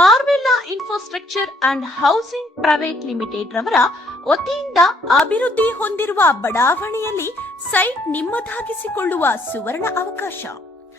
Marvella infrastructure and housing private limited ರವರ ವತಿಯಿಂದ ಅಭಿವೃದ್ಧಿ ಹೊಂದಿರುವ ಬಡಾವಣೆಯಲ್ಲಿ ಸೈಟ್ ನಿಮ್ಮದಾಗಿಸಿಕೊಳ್ಳುವ ಸುವರ್ಣ ಅವಕಾಶ.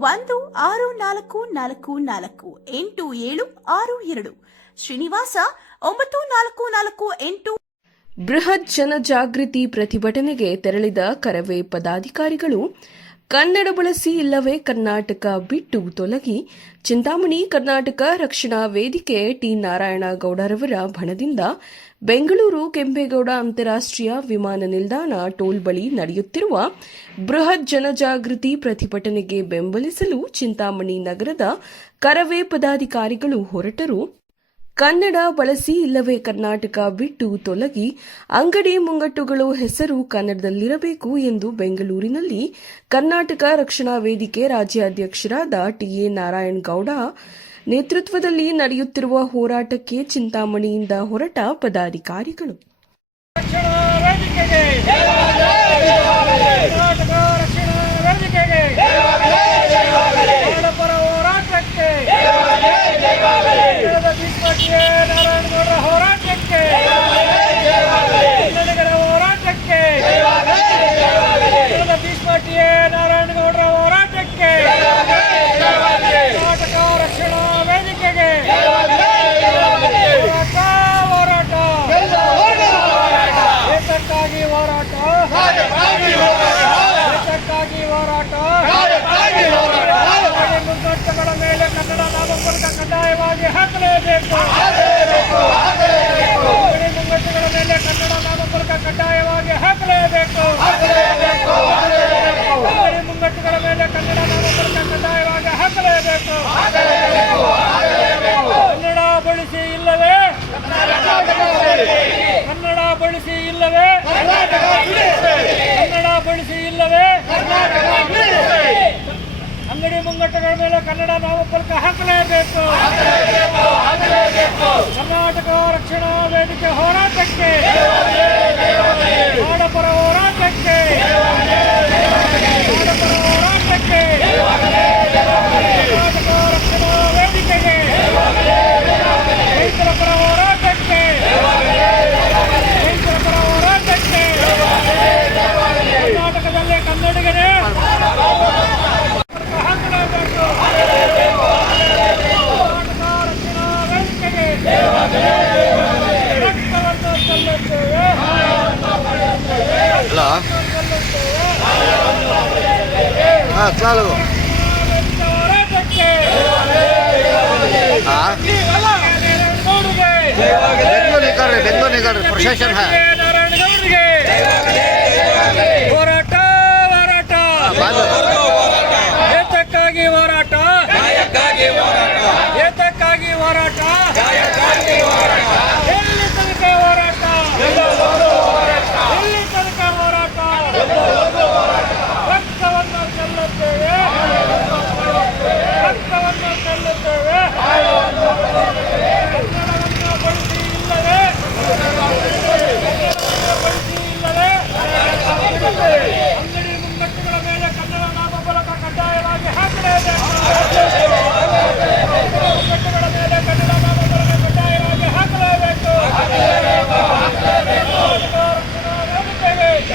ಒಂದು, ಆರು, ನಾಲ್ಕು ನಾಲ್ಕು ನಾಲ್ಕು, ಎಂಟು, ಏಳು, ಆರು, ಎರಡು. ಶ್ರೀನಿವಾಸ, ಒಂಬತ್ತು, ನಾಲ್ಕು ನಾಲ್ಕು, ಎಂಟು. ಬೃಹತ್ ಜನಜಾಗೃತಿ ಪ್ರತಿಭಟನೆಗೆ ತೆರಳಿದ ಕರವೇ ಪದಾಧಿಕಾರಿಗಳು ಕನ್ನಡ ಬಳಸಿ ಇಲ್ಲವೇ ಕರ್ನಾಟಕ ಬಿಟ್ಟು ತೊಲಗಿ. ಚಿಂತಾಮಣಿ, ಕರ್ನಾಟಕ ರಕ್ಷಣಾ ವೇದಿಕೆ, ಟಿ ನಾರಾಯಣ ಗೌಡರವರ ಬಣದಿಂದ. ಬೆಂಗಳೂರು, ಕೆಂಪೇಗೌಡ ಅಂತಾರಾಷ್ಟ್ರೀಯ ವಿಮಾನ ನಿಲ್ದಾಣ ಟೋಲ್ ಬಳಿ ನಡೆಯುತ್ತಿರುವ ಬೃಹತ್ ಜನಜಾಗೃತಿ ಪ್ರತಿಭಟನೆಗೆ ಬೆಂಬಲಿಸಲು ಚಿಂತಾಮಣಿ ನಗರದ ಕರವೇ ಪದಾಧಿಕಾರಿಗಳು ಹೊರಟರು. ಕನ್ನಡ ಬಳಸಿ ಇಲ್ಲವೇ ಕರ್ನಾಟಕ ಬಿಟ್ಟು ತೊಲಗಿ ಅಂಗಡಿ ಮುಂಗಟ್ಟುಗಳು ಹೆಸರು ಕನ್ನಡದಲ್ಲಿರಬೇಕು ಎಂದು ಬೆಂಗಳೂರಿನಲ್ಲಿ ಕರ್ನಾಟಕ ರಕ್ಷಣಾ ವೇದಿಕೆ ರಾಜ್ಯಾಧ್ಯಕ್ಷರಾದ ಟಿಎ ನಾರಾಯಣಗೌಡ ನೇತೃತ್ವದಲ್ಲಿ ನಡೆಯುತ್ತಿರುವ ಹೋರಾಟಕ್ಕೆ ಚಿಂತಾಮಣಿಯಿಂದ ಹೊರಟ ಪದಾಧಿಕಾರಿಗಳು ರಕ್ಷಣಾ ವೇದಿಕೆಗೆ ಕರ್ನಾಟಕ ರಕ್ಷಣಾ ವೇದಿಕೆಗೆ ಕನ್ನಡಪರ ಹೋರಾಟಕ್ಕೆ ಕನ್ನಡದ ಭೀಷ್ಮಟಿಯ ನಾರಾಯಣಗೌಡರ ಹೋರಾಟಕ್ಕೆ ಕನ್ನಡಿಗರ ಹೋರಾಟಕ್ಕೆ ಕನ್ನಡದ ಭೀಷ್ಮಟಿಯ ನಾರಾಯಣಗೌಡರ ಹೋರಾಟಕ್ಕೆ ಕರ್ನಾಟಕ ರಕ್ಷಣಾ ವೇದಿಕೆಗೆ ಹೋರಾಟ ಹೋರಾಟ ದೇಶಕ್ಕಾಗಿ ಹೋರಾಟ ದೇಶಕ್ಕಾಗಿ ಹೋರಾಟ ಹಾಗೆ ಮುಂಗಟ್ಟುಗಳ ಮೇಲೆ ಕನ್ನಡ ನಾಮಫಲಕ ಕಡ್ಡಾಯವಾಗಿ ಹಾಕಲೇಬೇಕು. ಅಂಗಡಿ ಮುಂಗಟ್ಟುಗಳ ಮೇಲೆ ಕನ್ನಡ ನಾಮಫಲಕ ಕಡ್ಡಾಯವಾಗಿ ಹಾಕಲೇಬೇಕು. ಅಂಗಡಿ ಮುಂಗಟ್ಟುಗಳ ಮೇಲೆ ಕನ್ನಡ ನಾಮಫಲಕ ಕಡ್ಡಾಯವಾಗಿ ಹಾಕಲೇಬೇಕು. ಕನ್ನಡ ಬಳಸಿ ಇಲ್ಲವೇ? ಕನ್ನಡ ಬಳಸಿ ಇಲ್ಲವೇ? ಕನ್ನಡ ಬಳಸಿ ಇಲ್ಲವೇ? ಅಂಗಡಿ ಮುಂಗಟ್ಟುಗಳ ಮೇಲೆ ಕನ್ನಡ ನಾಮಫಲಕ ಹಾಕಲೇಬೇಕು. ಕರ್ನಾಟಕ ರಕ್ಷಣಾ ವೇದಿಕೆ ಹೋರಾಟಕ್ಕೆ ನಾಡಪರ ಹೋರಾಟಕ್ಕೆ ನಾಡಪರ ಹೋರಾಟಕ್ಕೆ ಕರ್ನಾಟಕ ರಕ್ಷಣಾ ವೇದಿಕೆಗೆ ರೈತರ ಪರ ಹೋರಾಟಕ್ಕೆ ರೈತರ ಪರ ಹೋರಾಟಕ್ಕೆ ಕರ್ನಾಟಕದಲ್ಲಿ ಕನ್ನಡಿಗರೇ ಹಾಕಲೇಬೇಕು ಕರ್ನಾಟಕ ರಕ್ಷಣಾ ವೇದಿಕೆಗೆ ರಕ್ತವನ್ನು ಸಲ್ಲಿಸುತ್ತೇವೆ హలో ಹೋರಾಟಕ್ಕೆ ಗೌಡ್ಗೆ ಬೆಂಗಳೂರು ನಿಕಡ್ರಿ ಬೆಂಗಳೂರು ನಿಕಡ್ರಿ ಪ್ರೊಸೆಷನ್ ಹೈ.